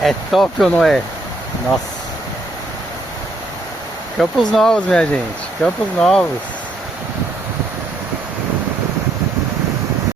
É top ou não é? Nossa. Campos Novos, minha gente. Campos Novos.